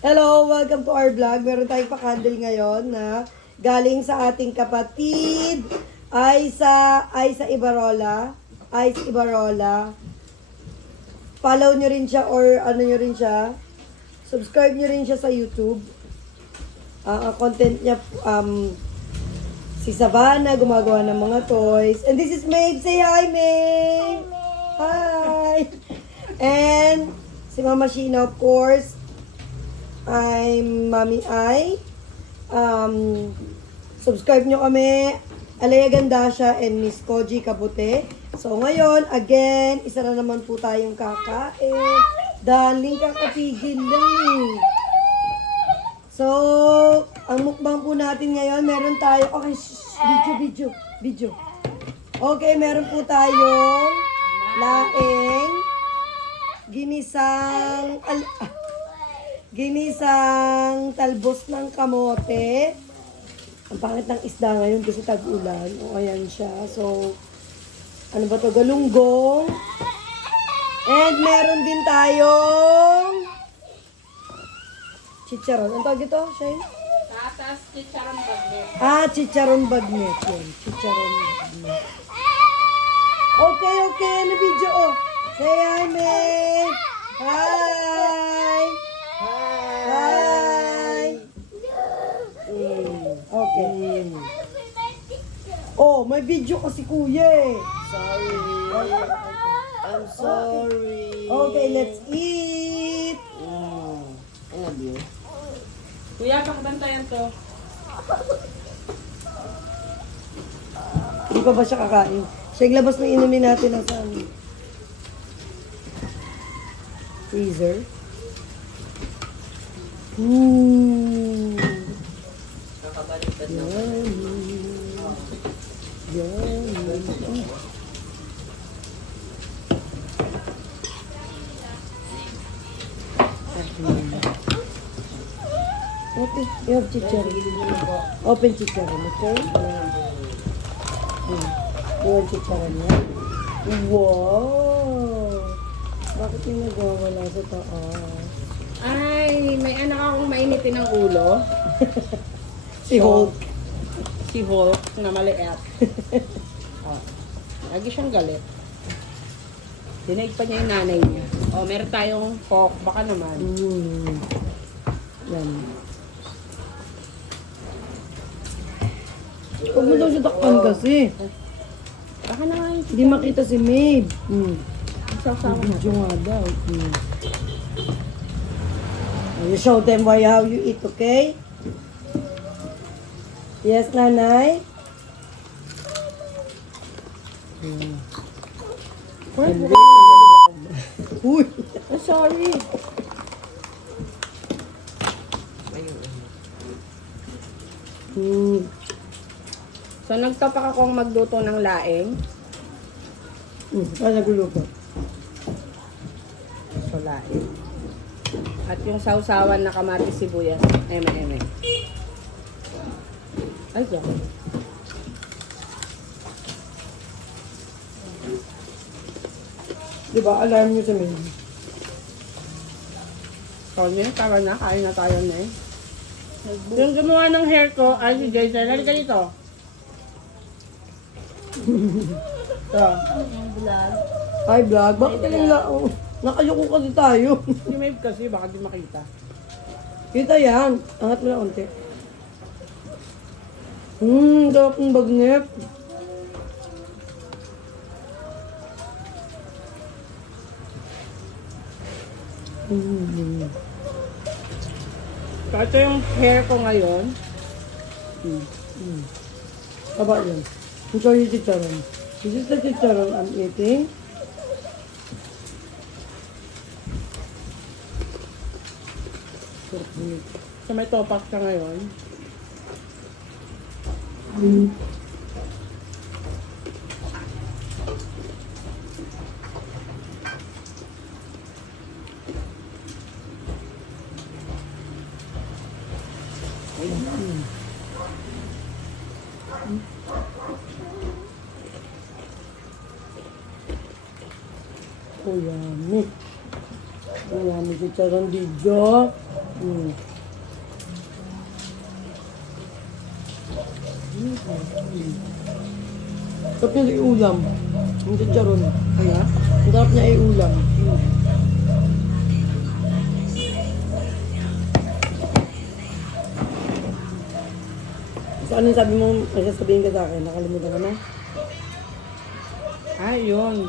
Hello, welcome to our vlog. Meron tayong pa-candle ngayon na galing sa ating kapatid Aiza Ibarola. Follow nyo rin siya or ano nyo rin siya. Subscribe nyo rin siya sa YouTube. Ang content niya, si Savannah gumagawa ng mga toys. And this is Maeve. Say hi, Maeve! Hi! And si Mama Sheena, of course. I'm Mami Ai. Subscribe nyo kami. Alaya Gandasya and Miss Koji Kabute. So ngayon, again, isa na naman po tayong kakain. Daling kakapigil lang eh. So, ang mukbang po natin ngayon, meron tayo, okay, video. Okay, meron po tayong laing, ginisang talbos ng kamote. Ang pangit ng isda ngayon kasi tag-ulan. O, ayan siya. So, ano ba to? Galunggong. And meron din tayong chicharon. Ang tawag ito, Shane? Tatas chicharon bagnet. Chicharon bagnet. Yan, chicharon bagnet. Okay. Ano video? Oh. Say hi, May. Hi. Okay. Oh, may video kasi kuya eh. Sorry. I'm sorry. Okay, let's eat. I love you. Kuya, pakabantayan to. Hindi pa ba siya kakain? Siya yung labas na inumin natin na sa freezer. Kakabaliktad na. Okay, you have chicharon. Open chicharon, okay? You want chicharon yan? Wow! Bakit yung nagwawala sa taas? Ay, may anak akong mainitin ng ulo. Si Hulk. Si Hulk na maliit. Oh, lagi siyang galit. Dinaig pa niya yung nanay niya. Oh, meron tayong pork. Baka naman. Yan. Huwag mo daw siya takpan kasi. Baka naman. Hindi makita si Maeve. Sasama na. Video nga daw. You show them how you eat, okay? Yes, nanay? Uy! Sorry. So, nagtapak akong magluto ng laing. Nagulo ko. So, laing. At yung sausawan na kamatis sibuyas. Eme. Ay, God. Diba, alam niyo sa Maeve. So, yun, tara na. Kain na tayo na eh. Yung gumawa ng hair ko, ay si Jason. Halika dito. Hi, vlog. Bakit nakayuko kasi tayo? Si Maeve kasi, baka di makita. Kita yan. Angat mo na konti. Sarap ng bagnet. So, ito yung hair ko ngayon. Taba yan. Enjoy yung chicharon. This is the chicharon I'm eating. So, may topak siya ngayon. Oh, yummy. Wala mo si Charon dito. Sarap niya iulam. Yung si Charon. Ano? Ang sarap niya iulam. So, ano yung sabi mo, may sasabihin ka sa akin? Nakalimutan ka na? Yun.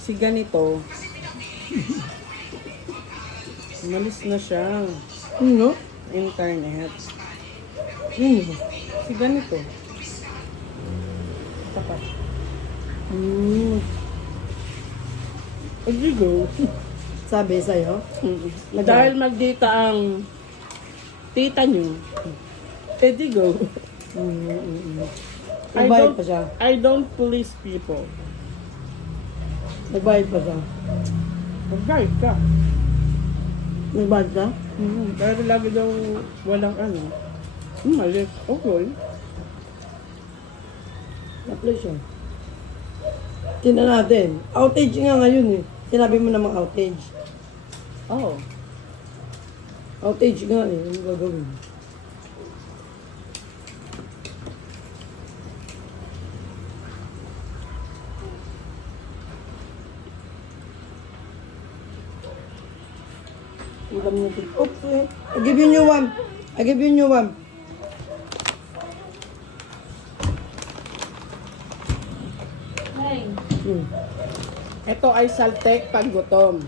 Si ganito. Umalis na siya. Ano? Internet. Ano? Si ganito. Tapat. Go. Sabi sa'yo? Dahil magdita ang tita nyo, go. Nagbayad pa siya. I don't please people. Nagbayad pa siya. Mag-guide ka. Nagbayad ka? Pero lagi daw walang ano. Malit. Okay. Apply siya. Tingnan natin. Outage nga ngayon eh. Sinabi mo namang outage. Oh. Outage nga eh. Ano gagawin? Ulam niya dito. Oops eh. I give you new one. I give you new one. Ito ay saltek pag gutom.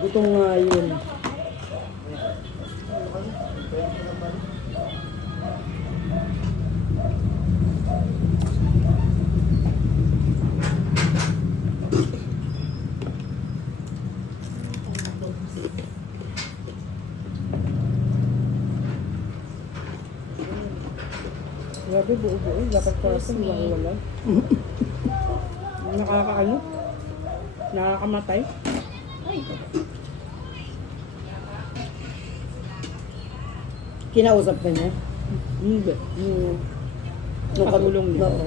Gutom nga yun. Grabe, buo-buo. Dapat person lang wala. Nakakaano? Nakakamatay. Kinausap ka niya? Hindi. Nung Katulong niya. Oo.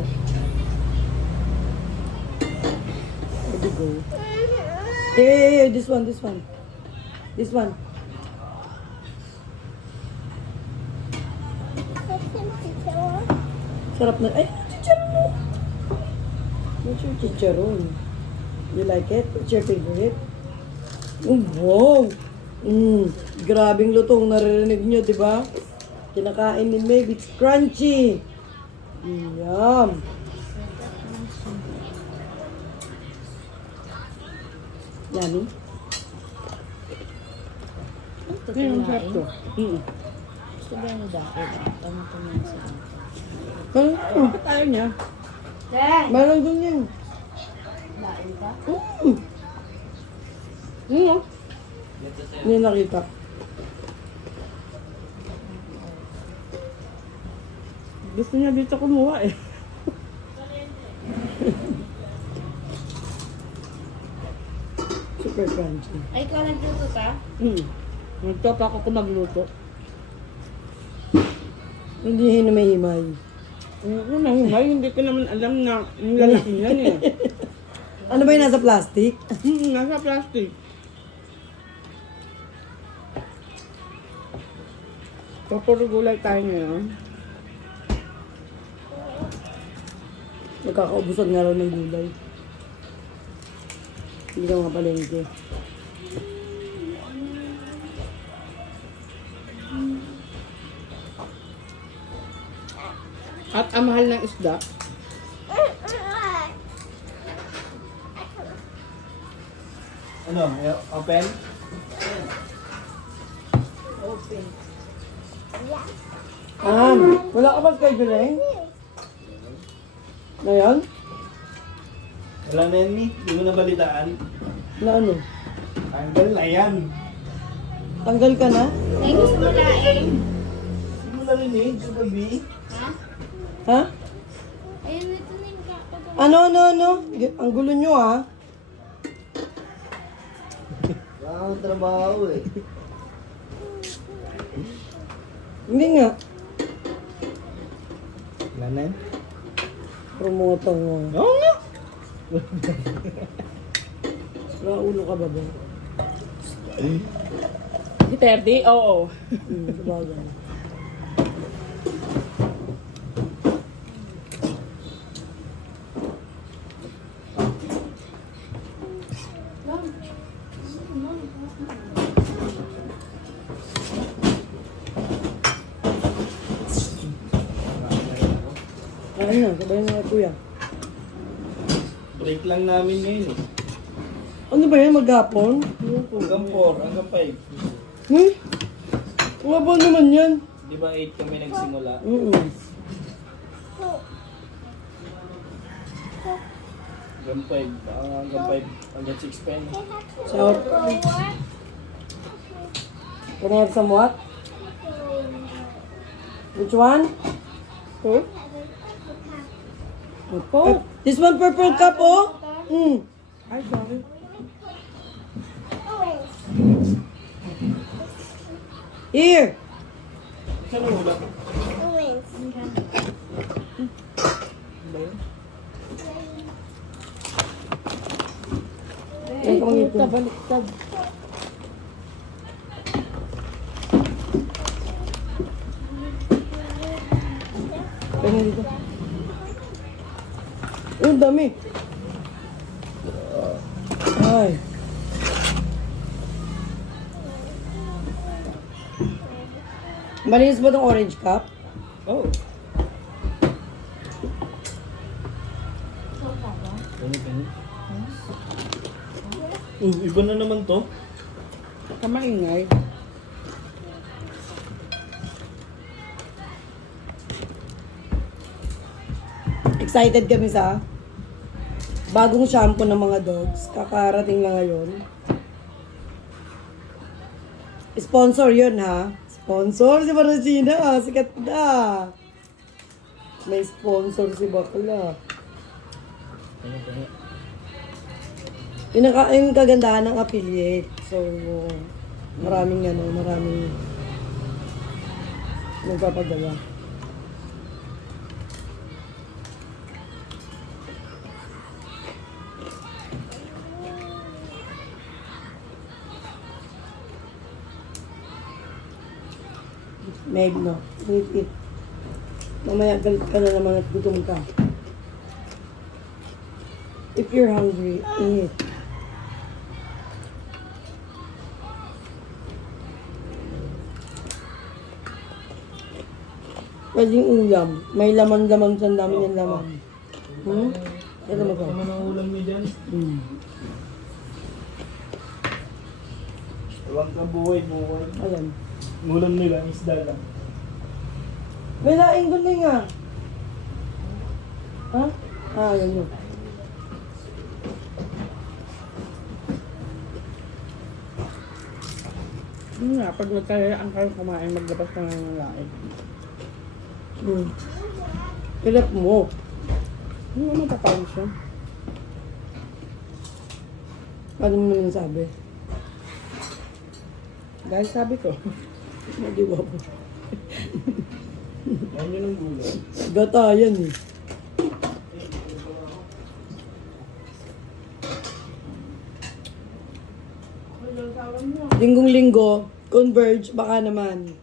There you go. Hey, this one, this one. This one. Sarap na. Ay, chicharon. What's your chicharon? You like it? What's your favorite? Oh, wow! Grabing lutong naririnig nyo, di ba? Kinakain ni Maeve. It's crunchy. Yum. Yummy. Ngayon, sarap to. Gusto ba yung dako? Tama ko naman sa Bakit ayaw niya? Meron doon yan. lain ka? Hindi nakita. Gusto niya dito kumuha eh. Super crunchy. Ay, ikaw nagluto ka? Nagtop ako kung magluto. Hindi hinamay-himay. Hindi ko naman alam na yung lalaki yan eh. Ano ba yung nasa plastic? Nasa plastic. So, puro gulay tayo ngayon. Nagkakaubusan nga raw ng gulay. Hindi ka mga palengke. At ang mahal ng isda. Ano? Open? Wala ka ba scheduling? Ngayon? Wala na yan, Hindi mo nabalitaan. Na ano? Tanggal na yan. Tanggal ka na? Ay, gusto mo lain? Hindi mo narinig sa gabi. Ha? Ayun, ito na yung kako. Ano? Ang gulo nyo ah. Wala akong trabaho eh. Hindi nga. Wala na yan? Promotong mo. Oo nga. Mga ulo ka ba ba? Si 30? Oo. Sabagay. Ano na, sabayan na kuya. Break lang namin ngayon eh. Ano ba yan, maghapon? Hanggang 4, hanggang 5. Hmm? Nga ba naman yan? Di ba 8 kami nagsimula? Hanggang 5. Hanggang 5. Hanggang 6 pa yun. So, can I have some what? Which one? Two? Opo. This one purple cup, oh? Mm. Ay, sorry. Here. Saan ang ulam? Ay, kung ito. Baliktad. Kaya dito. Ang dami. Ay. Malinis ba itong orange cup? Oh. Iba na naman to. Kamaingay. Excited kami sa bagong shampoo ng mga dogs. Kakarating lang ngayon. Sponsor yun, ha? Sponsor si Maracina. Sikat na. May sponsor si Bakla. Yung kagandahan ng affiliate. So, maraming nagpapagawa. Maybe no. Eat. Mamaya galit ka na naman at gutom ka. If you're hungry, eat. Pwedeng ulam. May laman-laman sa dami ng laman. Ito mo ko. Ano ang ulam niyo dyan? Walang ka buhay. Ayan. Ang ulam nila, isda lang. May laing doon na nga. Ha? Ah, yan yun. Yun nga, pag nagkayaan kayo kumain, maglabas ka ng lalaki. Kilap mo. Hindi naman papawin siya. Ano mo naman sabi? Dahil sabi ko. Madiwa po. Yan yun ang gulay. Gata yan eh. Linggong-linggo, Converge, baka naman.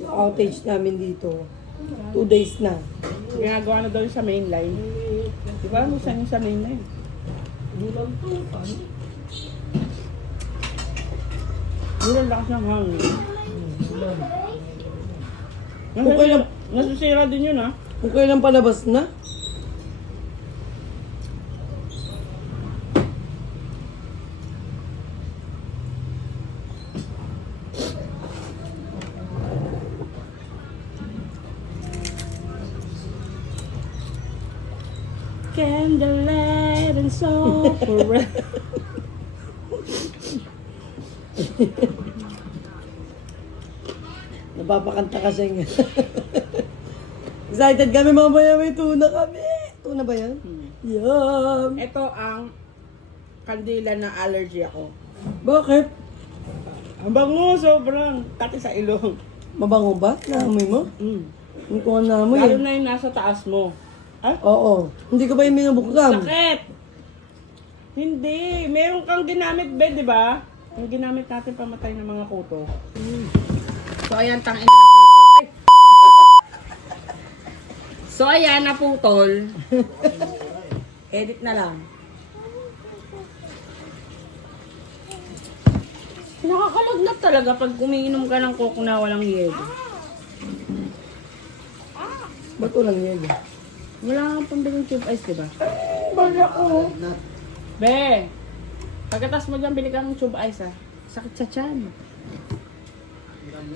Yung outage namin dito. 2 days na. Ginagawa na daw yung sa mainline. Di ba mo saan yung sa mainline? Ulam to, paano? Hindi lang lakas ng hangin. Ulam. Okay lang. Nasusira din yun ah. Kung kailan palabas na? Candlelight and soul forever. Napapakanta kasi nga. Excited kami, mamaya may tuna kami. Tuna ba yan? Yum! Ito ang kandila na allergy ako. Bakit? Ang bango, sobrang kati sa ilong. Mabango ba? Naamoy mo? Hindi ko nga naamoy Lalo eh. na yung nasa taas mo. Ah? Oo. Hindi ko ba yung minubukam? Sakit! Hindi. Meron kang ginamit, be, di ba? Yung ginamit natin pamatay ng mga kuto. So, ayan, tangin na naputol. So, ayan, naputol. Edit na lang. Nakakalagnat talaga pag umiinom ka ng coke na walang yelo. Ba't walang yan? Wala kang pambiling tube ice, di ba? Bala ko. Be, pagkatas mo dyan, bili ka ng tube ice, ah. Sakit sa tiyan.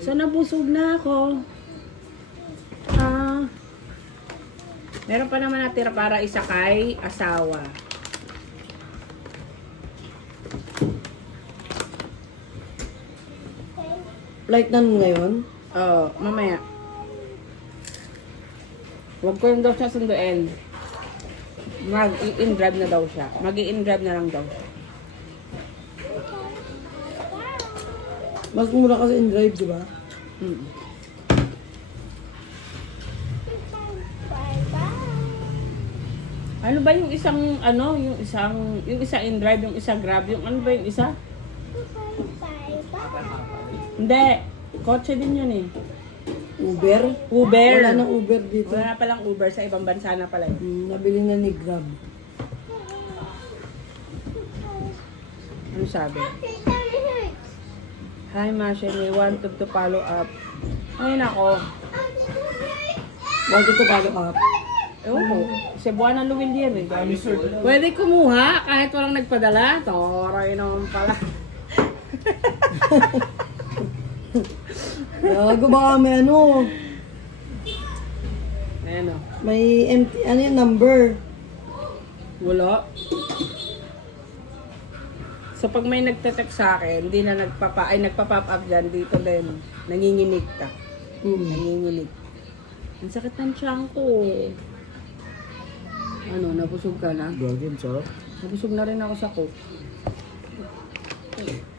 So, nabusog na ako. Meron pa naman natira para isa kay asawa. Flight na nun ngayon? Oo, mamaya. Huwag ko yung daw siya sunduin. Mag-i-in-drive na daw siya. Mag-i-in-drive na lang daw siya. Mas mura kasi in drive, di ba? Mm. Ano ba yung isang, yung isa in-drive, yung isa grab, yung ano ba yung isa? Hindi. Kotse din yun eh. Uber? Uber. Wala nang Uber dito. Wala palang Uber sa ibang bansa na pala yun. Nabili na ni Grab. Ano sabi? Hi, Masha. We wanted to follow up. Ay, nako. Wanted to follow up. Ewan ko. Cebuana Luwilier eh. Pwede kumuha kahit walang nagpadala. Toray naman pala. Gago baka may ano. Ayan o. May empty, ano yung number? Wala. So pag may nagte-text sa akin, hindi na nagpa-pop up dyan, dito din. Nanginginig ka. Nanginginig. Ang sakit ng tiyan ko. Ano, nabusog ka na? Gagin, sarap. Nabusog na rin ako sa coke.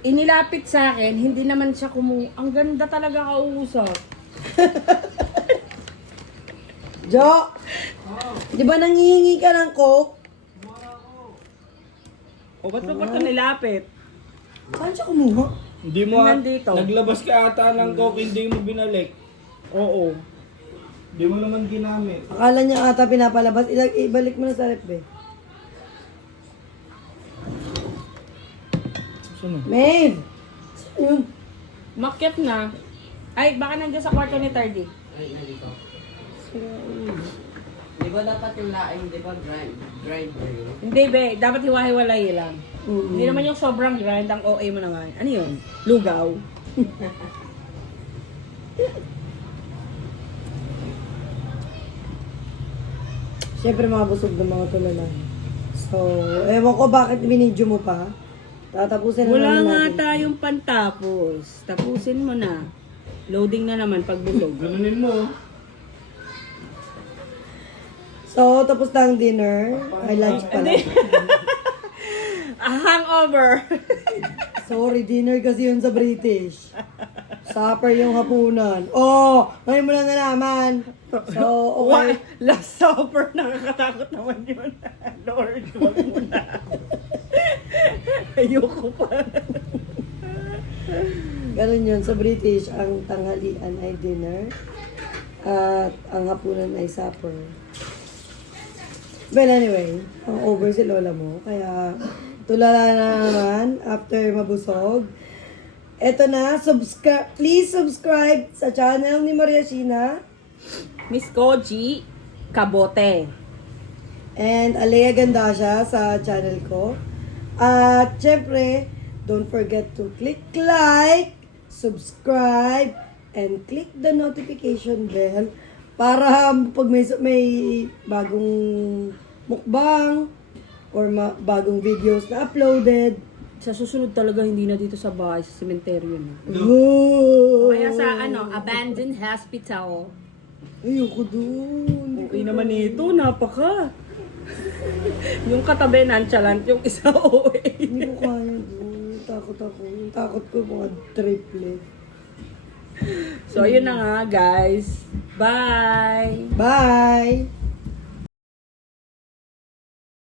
Inilapit sa akin, hindi naman siya Ang ganda talaga kausap. Jo! Di ba nangihingi ka ng coke? O, ba't ba ito nilapit? Saan siya kumuha? Hindi mo Nandito. naglabas ka ata ng coke, hindi mo binalik. Oo. Hindi mo naman ginamit. Akala niya ata pinapalabas. Ibalik mo na sa rep eh. Saan? Maeve! Saan yun? Makyat na. Ay, baka nandiyan sa kwarto ni Tardy. Di ba dapat yung laing, di ba, grinder yun? Hindi, be. Dapat hiwa-hiwalay lang. Hindi naman yung sobrang grind ang OA mo naman. Ano yun? Lugaw. Siyempre mabusog ng mga tulala. So, ewan ko bakit binidyo mo pa. Tatapusin na Wala naman nga natin. tayong pantapos. Tapusin mo na. Loading na naman pag busog. Ganunin mo. So, tapos na ang dinner. Ay, lunch pala. Hangover. Sorry, dinner kasi yun sa British. Supper yung hapunan. Oh, ngayon mo lang nalaman. So, okay. Last supper. Nakakatakot naman yun. Lord, wag mo na. Ayoko pa. Ganun yun. Sa British, ang tanghalian ay dinner. At ang hapunan ay supper. Well, anyway, ang over si lola mo. Kaya, tulala na naman after mabusog. Eto na, please subscribe sa channel ni Maria Sheena. Miss Koji Kabote. And Alea Gandasya sa channel ko. At syempre, don't forget to click like, subscribe, and click the notification bell para pag may bagong mukbang or bagong videos na uploaded. Sa susunod talaga hindi na dito sa bahay, sa cemetery na. Oh! Kaya sa abandoned hospital. Ayoko doon. Okay naman ito, napaka. Yung katabi nonchalant, yung isa OA. Hindi ko kaya doon. Takot ako. Yung takot ko mga triple. So, ayun na nga, guys. Bye! Bye!